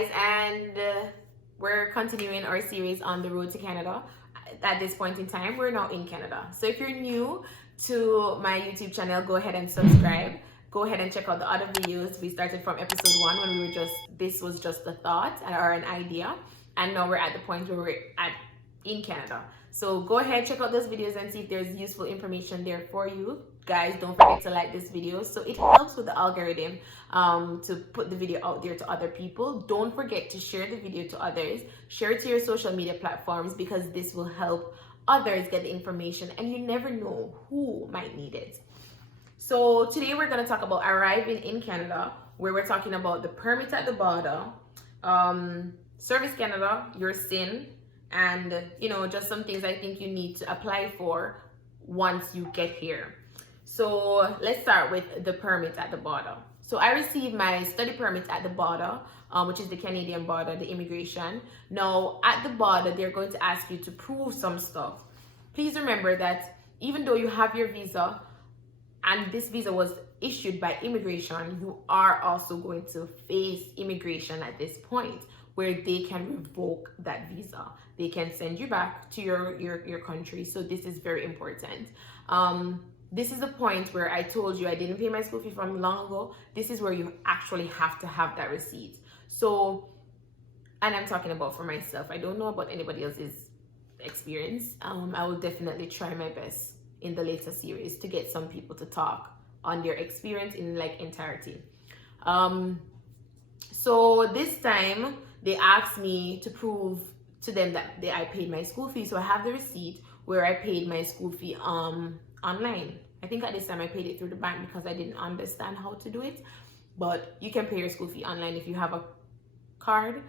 guys, and we're continuing our series on the road to Canada. At this point in time, we're now in Canada. So if you're new to my YouTube channel, go ahead and subscribe. Go ahead and check out the other videos. We started from episode 1 when we were this was just a thought or an idea, and now we're at the point where we're in Canada. So go ahead, check out those videos and see if there's useful information there for you. Guys, don't forget to like this video so it helps with the algorithm to put the video out there to other people. Don't forget to share the video to others. Share it to your social media platforms because this will help others get the information, and you never know who might need it. So today we're going to talk about arriving in Canada, where we're talking about the permit at the border, Service Canada, your SIN, and just some things I think you need to apply for once you get here. So let's start with the permit at the border. So I received my study permit at the border, which is the Canadian border, the immigration. Now at the border, they're going to ask you to prove some stuff. Please remember that even though you have your visa and this visa was issued by immigration, you are also going to face immigration at this point, where they can revoke that visa. They can send you back to your country. So this is very important. This is the point where I told you I didn't pay my school fee from long ago. This is where you actually have to have that receipt. So, and I'm talking about for myself. I don't know about anybody else's experience. I will definitely try my best in the later series to get some people to talk on their experience in entirety. So this time they asked me to prove to them that I paid my school fee. So I have the receipt where I paid my school fee online. I think at this time I paid it through the bank because I didn't understand how to do it. But you can pay your school fee online if you have a card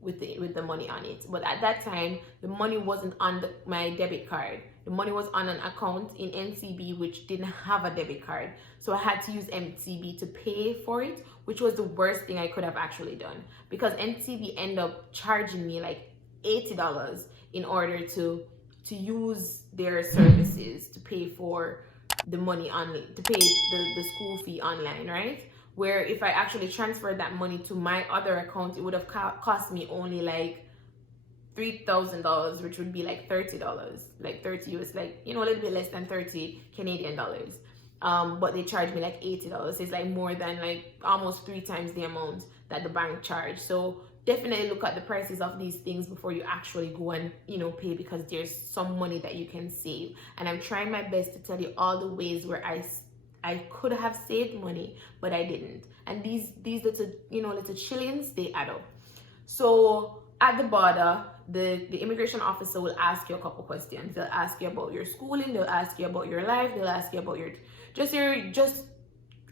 with the money on it. But at that time, the money wasn't on my debit card. The money was on an account in NCB which didn't have a debit card. So I had to use NCB to pay for it, which was the worst thing I could have actually done, because NCB ended up charging me like $80 in order to use their services to pay for the money to pay the school fee online, right? Where if I actually transferred that money to my other account, it would have cost me only like $3,000, which would be like $30, like 30 US, like a little bit less than 30 Canadian dollars. But they charged me like $80. It's like more than like almost 3 times the amount that the bank charged. So definitely look at the prices of these things before you actually go and pay, because there's some money that you can save. And I'm trying my best to tell you all the ways where I could have saved money, but I didn't. And these little little shillings, they add up. So at the border, the immigration officer will ask you a couple questions. They'll ask you about your schooling, they'll ask you about your life, they'll ask you about your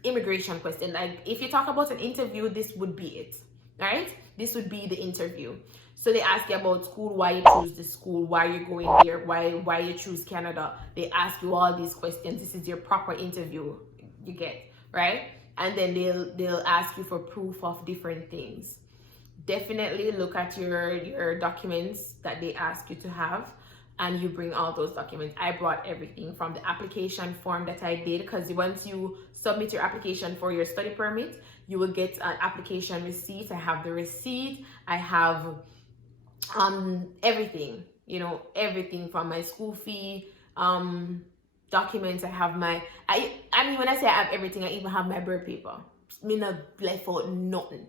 immigration question. Like if you talk about an interview, this would be it, right? This would be the interview. So they ask you about school, why you choose the school, why you're going there, why you choose Canada. They ask you all these questions. This is your proper interview, you get, right? And then they'll ask you for proof of different things. Definitely look at your documents that they ask you to have, and you bring all those documents. I brought everything from the application form that I did, because once you submit your application for your study permit, you will get an application receipt. I have the receipt. I have everything, everything from my school fee, documents. I have I mean, when I say I have everything, I even have my birth paper. Me not left out nothing.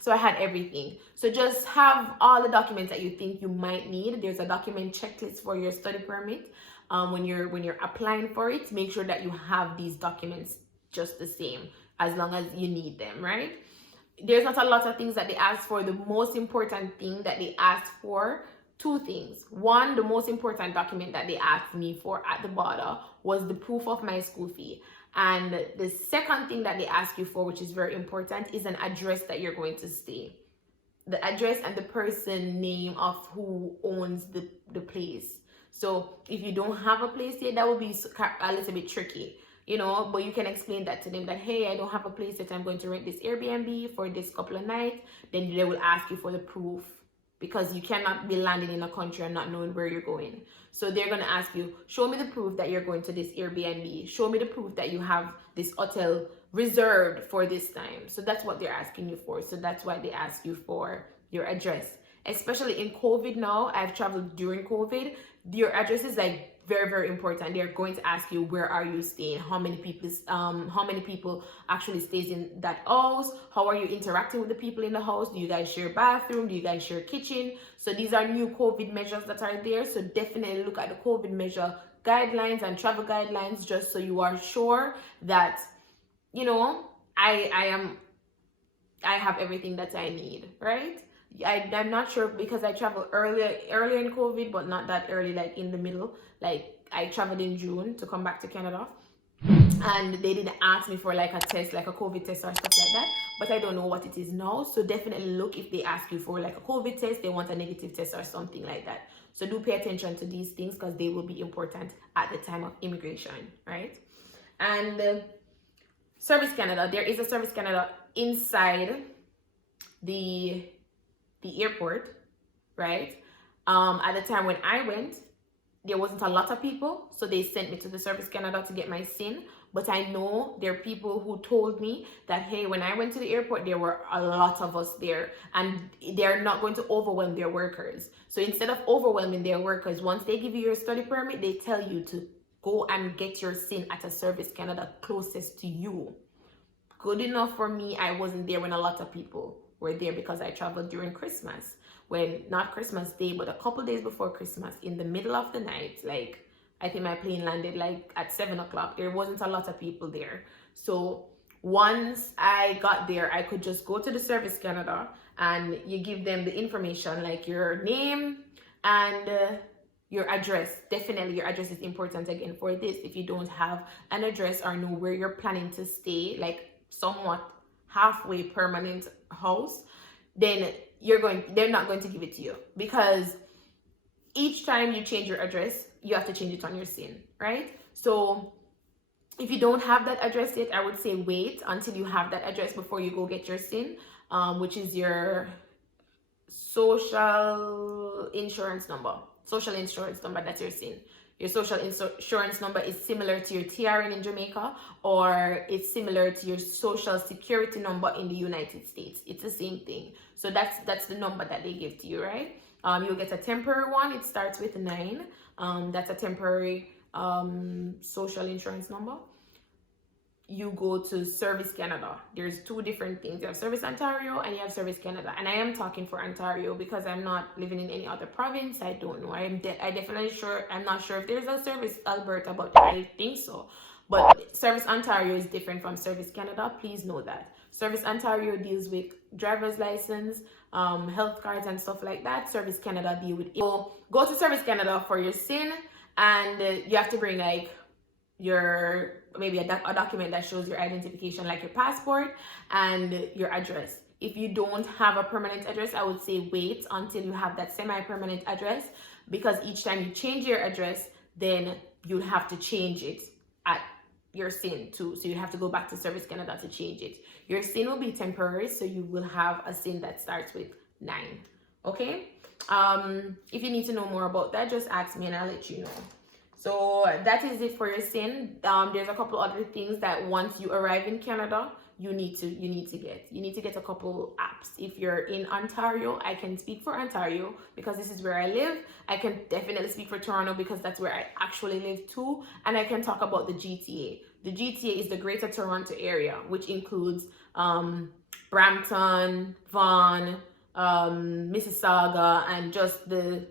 So I had everything. So just have all the documents that you think you might need. There's a document checklist for your study permit. When you're applying for it, make sure that you have these documents just the same, as long as you need them, right? There's not a lot of things that they ask for. The most important thing that they asked for, 2 things. One, the most important document that they asked me for at the border was the proof of my school fee. And the second thing that they ask you for, which is very important, is an address that you're going to stay. The address and the person name of who owns the place. So if you don't have a place yet, that will be a little bit tricky, but you can explain that to them that, hey, I don't have a place yet, I'm going to rent this Airbnb for this couple of nights. Then they will ask you for the proof, because you cannot be landing in a country and not knowing where you're going. So they're going to ask you, show me the proof that you're going to this Airbnb. Show me the proof that you have this hotel reserved for this time. So that's what they're asking you for. So that's why they ask you for your address. Especially in COVID now, I've traveled during COVID. Your address is like very, very important. They're going to ask you, where are you staying? How many people actually stays in that house? How are you interacting with the people in the house? Do you guys share bathroom? Do you guys share kitchen? So these are new COVID measures that are there. So definitely look at the COVID measure guidelines and travel guidelines, just so you are sure that, you know, I have everything that I need, right? I'm not sure, because I traveled earlier in COVID, but not that early, like in the middle. Like I traveled in June to come back to Canada, and they didn't ask me for like a test, like a COVID test or stuff like that. But I don't know what it is now. So definitely look, if they ask you for like a COVID test, they want a negative test or something like that. So do pay attention to these things, because they will be important at the time of immigration, right? And Service Canada, there is a Service Canada inside the airport, right? At the time when I went, there wasn't a lot of people, so they sent me to the Service Canada to get my SIN. But I know there are people who told me that, hey, when I went to the airport, there were a lot of us there, and they're not going to overwhelm their workers. So instead of overwhelming their workers, once they give you your study permit, they tell you to go and get your SIN at a Service Canada closest to you. Good enough for me. I wasn't there when a lot of people were there, because I traveled during Christmas, when not Christmas Day, but a couple days before Christmas, in the middle of the night. Like I think my plane landed like at 7 o'clock. There wasn't a lot of people there. So once I got there, I could just go to the Service Canada, and you give them the information, like your name and your address. Definitely your address is important again for this. If you don't have an address or know where you're planning to stay, like somewhat halfway permanent house, then they're not going to give it to you, because each time you change your address, you have to change it on your SIN, right? So if you don't have that address yet, I would say wait until you have that address before you go get your SIN, which is your social insurance number. Social insurance number, that's your SIN. Your social insurance number is similar to your TRN in Jamaica, or it's similar to your social security number in the United States. It's the same thing. So that's the number that they give to you, right? You'll get a temporary one. It starts with 9. That's a temporary social insurance number. You go to Service Canada. There's 2 different things. You have Service Ontario and you have Service Canada. And I am talking for Ontario because I'm not living in any other province. I don't know. I'm not sure if there's a Service Alberta, but I think so. But Service Ontario is different from Service Canada. Please know that. Service Ontario deals with driver's license, health cards and stuff like that. Service Canada deal with it. So go to Service Canada for your SIN, and you have to bring like maybe a document that shows your identification, like your passport and your address. If you don't have a permanent address, I would say wait until you have that semi-permanent address, because each time you change your address, then you'll have to change it at your SIN too. So you have to go back to Service Canada to change it. Your SIN will be temporary, so you will have a SIN that starts with 9. Okay? If you need to know more about that, just ask me and I'll let you know. So that is it for your SIN. There's a couple other things that once you arrive in Canada, you need to get. You need to get a couple apps. If you're in Ontario, I can speak for Ontario because this is where I live. I can definitely speak for Toronto because that's where I actually live too. And I can talk about the GTA. The GTA is the Greater Toronto Area, which includes Brampton, Vaughan, Mississauga, and just the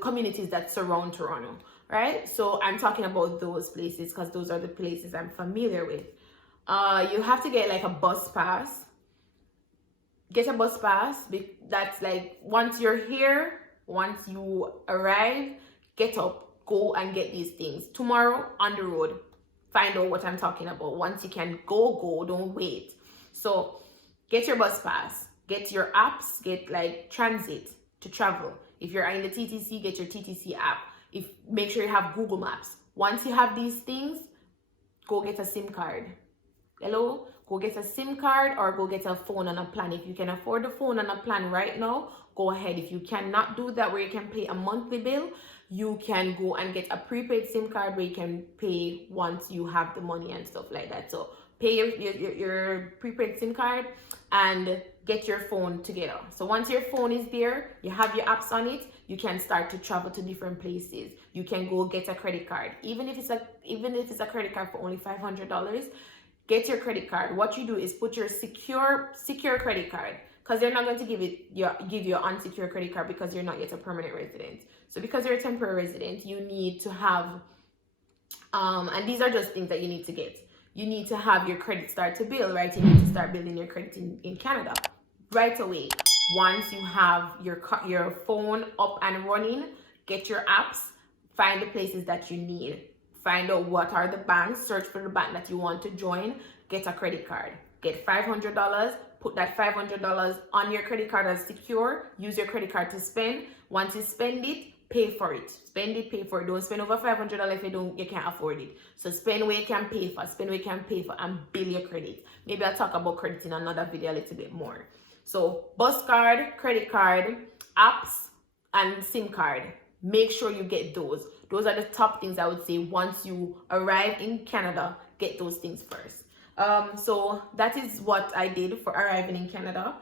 communities that surround Toronto, right? So I'm talking about those places because those are the places I'm familiar with. You have to get like a bus pass. Get a bus pass. That's like once you're here, once you arrive, get up, go and get these things. Tomorrow on the road, find out what I'm talking about. Once you can go, don't wait. So get your bus pass, get your apps, get like transit to travel. If you're in the TTC, get your TTC app. Make sure you have Google Maps. Once you have these things, go get a SIM card. Hello? Go get a SIM card or go get a phone on a plan. If you can afford the phone on a plan right now, go ahead. If you cannot do that where you can pay a monthly bill, you can go and get a prepaid SIM card where you can pay once you have the money and stuff like that. So pay your prepaid SIM card and get your phone together. So once your phone is there, you have your apps on it, you can start to travel to different places. You can go get a credit card. Even if it's a credit card for only $500, get your credit card. What you do is put your secure credit card, because they're not going to give you an unsecure credit card because you're not yet a permanent resident. So because you're a temporary resident, you need to have and these are just things that you need to get. You need to have your credit start to build, right? You need to start building your credit in Canada right away. Once you have your phone up and running, get your apps, find the places that you need, find out what are the banks, search for the bank that you want to join, get a credit card, get $500, put that $500 on your credit card as secure, use your credit card to spend. Once you spend it, pay for it. Spend it, pay for it. Don't spend over $500 if you can't afford it. So spend where you can pay for, and build your credit. Maybe I'll talk about credit in another video a little bit more. So bus card, credit card, apps, and SIM card. Make sure you get those. Those are the top things I would say once you arrive in Canada. Get those things first. So that is what I did for arriving in Canada.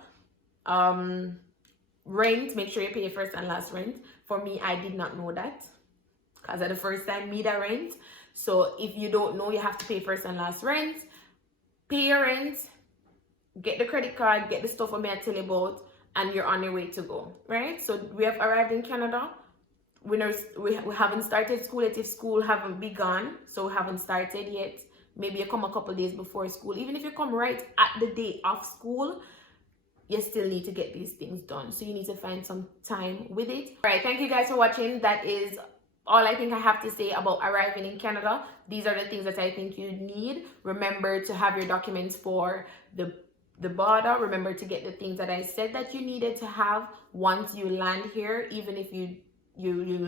Rent, make sure you pay your first and last rent. For me, I did not know that because at the first time me that rent. So if you don't know, you have to pay first and last rent. Pay your rent, get the credit card, get the stuff I tell you about, and you're on your way to go, right? So we have arrived in Canada. We haven't started school yet. If school haven't begun, so we haven't started yet. Maybe you come a couple days before school. Even if you come right at the day of school, you still need to get these things done. So you need to find some time with it. All right, thank you guys for watching. That is all I think I have to say about arriving in Canada. These are the things that I think you need. Remember to have your documents for the border. Remember to get the things that I said that you needed to have once you land here. Even if you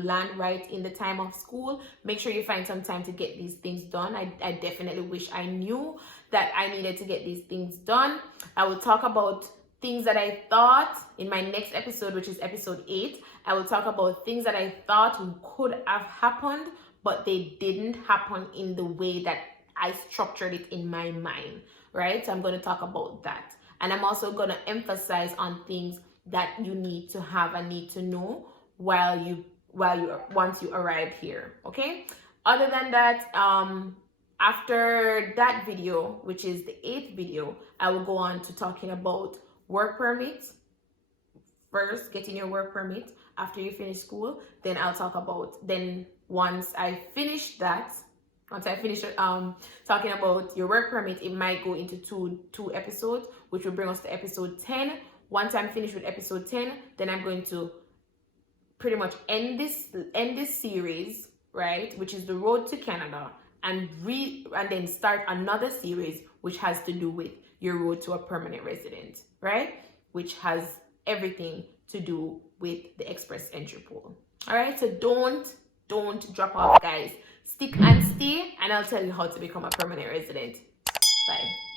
land right in the time of school, make sure you find some time to get these things done. I definitely wish I knew that I needed to get these things done. I will talk about things that I thought in my next episode, which is episode 8. I will talk about things that I thought could have happened, but they didn't happen in the way that I structured it in my mind, right? So I'm going to talk about that. And I'm also going to emphasize on things that you need to have and need to know once you arrive here, okay? Other than that, after that video, which is the 8th video, I will go on to talking about work permits. First, getting your work permit after you finish school. Then I'll talk about, once I finish talking about your work permit, it might go into two episodes, which will bring us to episode 10. Once I'm finished with episode 10, then I'm going to pretty much end this series, right, which is the road to Canada, and then start another series which has to do with your road to a permanent resident, right, which has everything to do with the express entry pool. All right, so don't drop off, guys. Stick and stay, and I'll tell you how to become a permanent resident. Bye.